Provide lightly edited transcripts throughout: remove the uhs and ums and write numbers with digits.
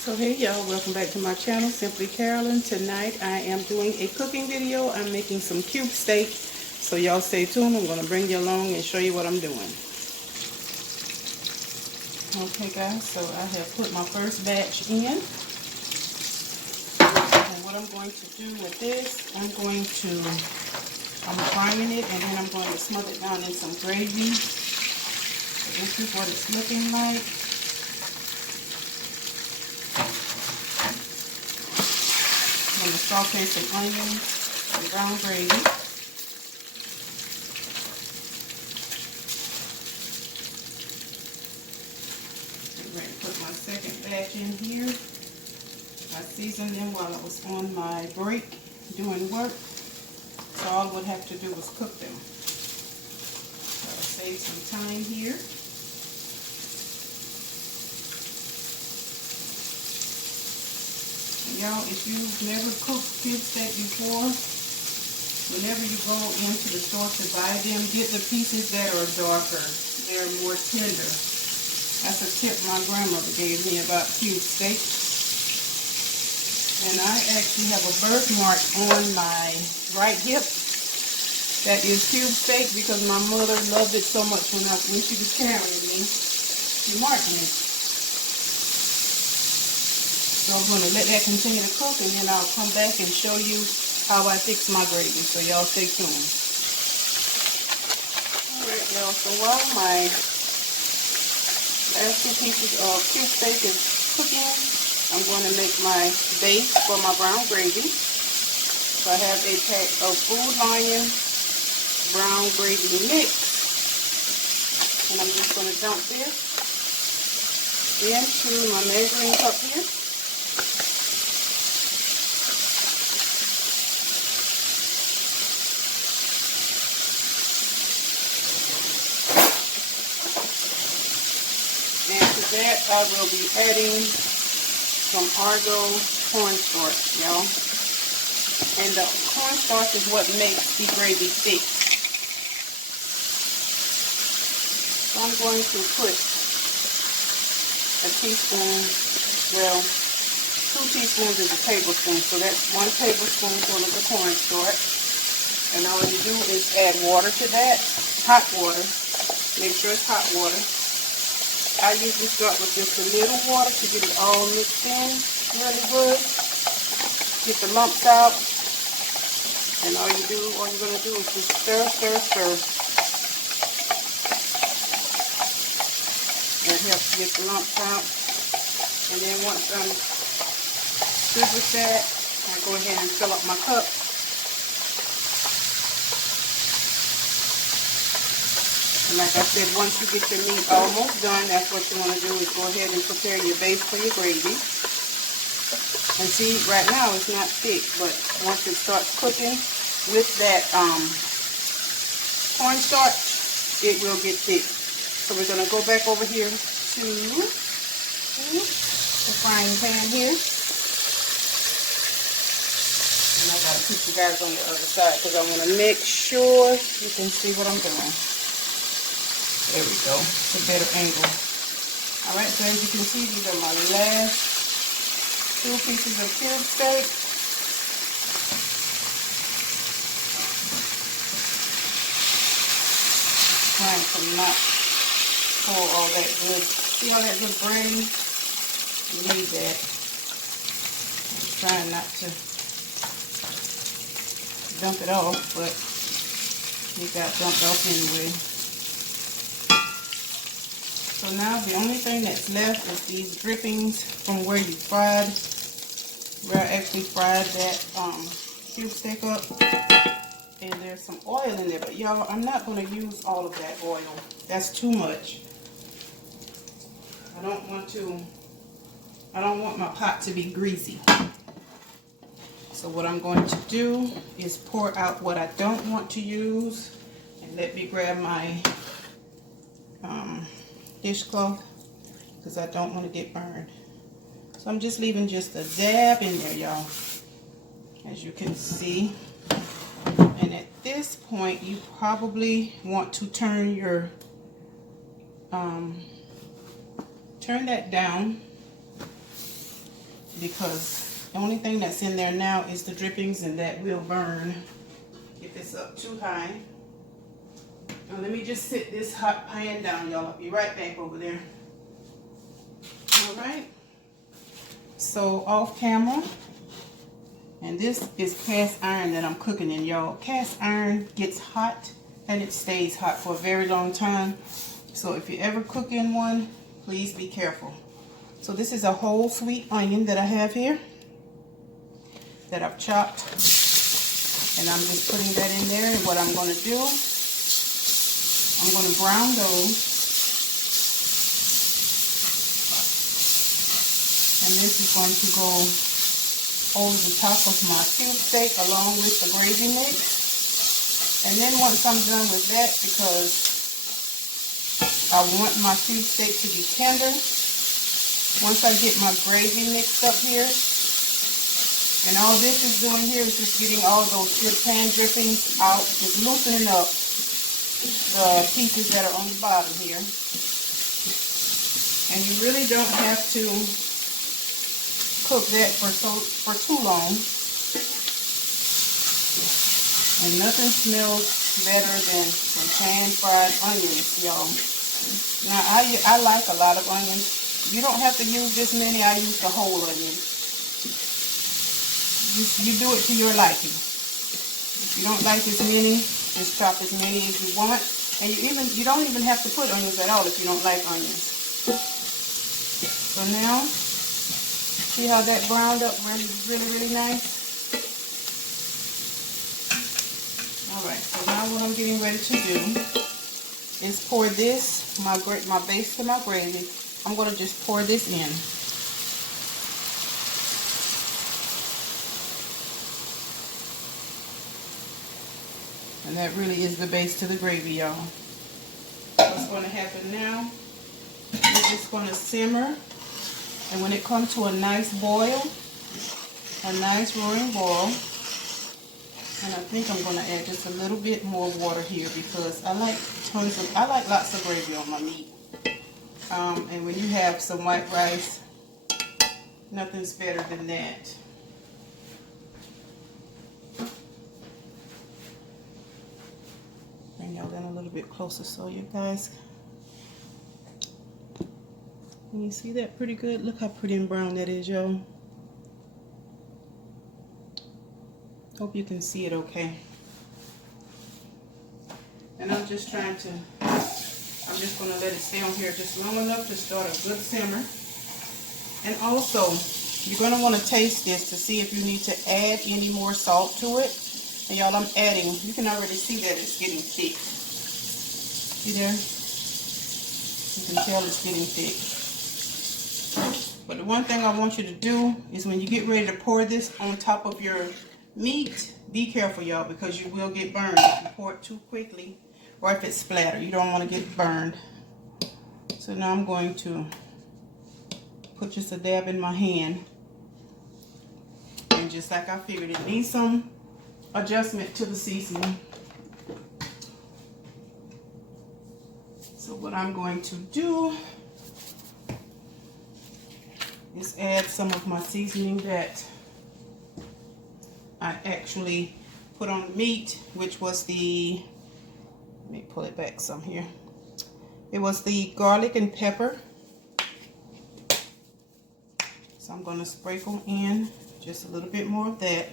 So hey y'all, welcome back to my channel, Simply Carolyn. Tonight I am doing a cooking video. I'm making some cube steak. So y'all stay tuned. I'm going to bring you along and show you what I'm doing. Okay guys, so I have put my first batch in. And what I'm going to do with this, I'm frying it and then I'm going to smother it down in some gravy. So this is what it's looking like. I'm going to saute some onions and brown gravy. I'm ready to put my second batch in here. I seasoned them while I was on my break doing work. So all I would have to do was cook them. So I'll save some time here. Y'all, if you've never cooked cube steak before, whenever you go into the store to buy them, get the pieces that are darker. They're more tender. That's a tip my grandmother gave me about cube steak. And I actually have a birthmark on my right hip that is cube steak because my mother loved it so much when she was carrying me. She marked me. So I'm going to let that continue to cook and then I'll come back and show you how I fix my gravy. So y'all stay tuned. Alright y'all, so while my last two pieces of cube steak is cooking, I'm going to make my base for my brown gravy. So I have a pack of Food Lion brown gravy mix. And I'm just going to dump this into my measuring cup here. And to that, I will be adding some Argo cornstarch, y'all. And the cornstarch is what makes the gravy thick. So I'm going to put a teaspoon, well, 2 teaspoons is a tablespoon. So that's 1 tablespoon full of the cornstarch. And all you do is add water to that, hot water. Make sure it's hot water. I usually start with just a little water to get it all mixed in really good. Get the lumps out. And all you're going to do is just stir, stir, stir. That helps get the lumps out. And then once I'm good with that, I go ahead and fill up my cup. And like I said, once you get your meat almost done, that's what you want to do is go ahead and prepare your base for your gravy. And see, right now it's not thick, but once it starts cooking with that cornstarch, it will get thick. So we're going to go back over here to the frying pan here. And I got to put you guys on the other side because I want to make sure you can see what I'm doing. There we go. It's a better angle. Alright, so as you can see, these are my last 2 pieces of cube steak. Trying to not pull all that good. See all that good brain? You need that. I'm trying not to dump it off, but it got dumped off anyway. So now the only thing that's left is these drippings from where you fried, where I actually fried that cube steak up. And there's some oil in there, but y'all, I'm not going to use all of that oil. That's too much. I don't want my pot to be greasy. So what I'm going to do is pour out what I don't want to use. And let me grab my dishcloth because I don't want to get burned. So I'm just leaving just a dab in there, y'all, as you can see. And at this point, you probably want to turn your turn that down because the only thing that's in there now is the drippings, and that will burn if it's up too high. Now let me just sit this hot pan down, y'all. I'll be right back over there. All right. So off camera, and this is cast iron that I'm cooking in, y'all. Cast iron gets hot and it stays hot for a very long time. So if you ever cook in one, please be careful. So this is a whole sweet onion that I have here that I've chopped, and I'm just putting that in there. And what I'm going to do, I'm going to brown those, and this is going to go over the top of my cube steak along with the gravy mix. And then once I'm done with that, because I want my cube steak to be tender, once I get my gravy mixed up here, and all this is doing here is just getting all those good pan drippings out, just loosening up the pieces that are on the bottom here. And you really don't have to cook that for too long. And nothing smells better than some pan fried onions, y'all. Now I like a lot of onions. You don't have to use this many. I use the whole onion. You do it to your liking. If you don't like as many, just chop as many as you want. And you don't even have to put onions at all if you don't like onions. So now, see how that browned up really nice? Alright, so now what I'm getting ready to do is pour this, my base to my gravy. I'm going to just pour this in. And that really is the base to the gravy, y'all. What's going to happen now, it's just going to simmer. And when it comes to a nice boil, a nice roaring boil, and I think I'm going to add just a little bit more water here because I like lots of gravy on my meat. And when you have some white rice, nothing's better than that. Bring y'all in a little bit closer so you guys, can you see that pretty good? Look how pretty and brown that is, y'all. Hope you can see it okay. And I'm just going to let it stay on here just long enough to start a good simmer. And also, you're going to want to taste this to see if you need to add any more salt to it. And y'all, I'm adding, you can already see that it's getting thick. See there? You can tell it's getting thick. But the one thing I want you to do is when you get ready to pour this on top of your meat, be careful, y'all, because you will get burned if you pour it too quickly or if it's splattered. You don't want to get burned. So now I'm going to put just a dab in my hand. And just like I figured, it needs some adjustment to the seasoning. So what I'm going to do is add some of my seasoning that I actually put on the meat, which was the, let me pull it back some here. It was the garlic and pepper. So I'm going to sprinkle in just a little bit more of that.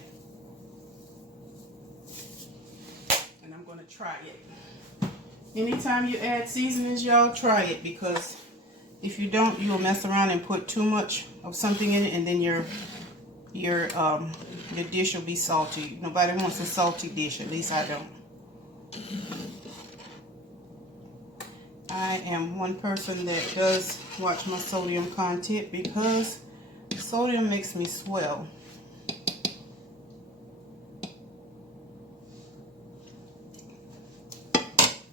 And I'm going to try it. Anytime you add seasonings, y'all, try it, because if you don't, you'll mess around and put too much of something in it, and then your dish will be salty. Nobody wants a salty dish, at least I don't. I am one person that does watch my sodium content because sodium makes me swell.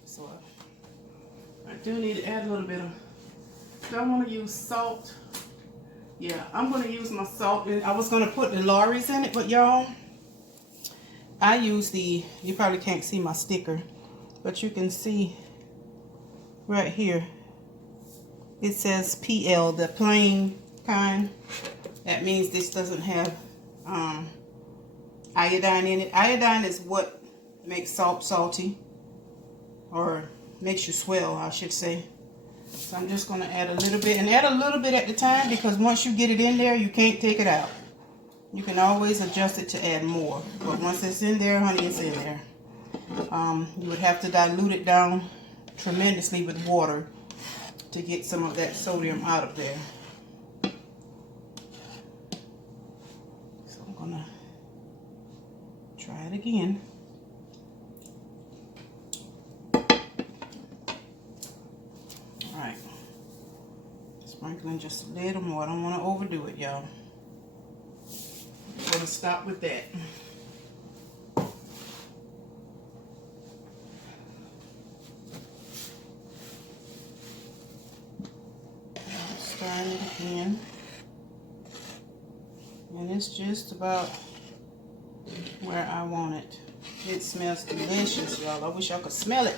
So I do need to add a little bit of, do I want to use salt? Yeah, I'm going to use my salt. I was going to put the Lorry's in it, but y'all, I use the, you probably can't see my sticker, but you can see right here, it says PL, the plain kind. That means this doesn't have iodine in it. Iodine is what makes salt salty, or makes you swell, I should say. So I'm just going to add a little bit, and add a little bit at the time, because once you get it in there, you can't take it out. You can always adjust it to add more, but once it's in there, honey, it's in there. You would have to dilute it down tremendously with water to get some of that sodium out of there. So I'm going to try it again. Alright. Sprinkling just a little more. I don't want to overdo it, y'all. I'm going to stop with that. Stirring it again. And it's just about where I want it. It smells delicious, y'all. I wish y'all could smell it.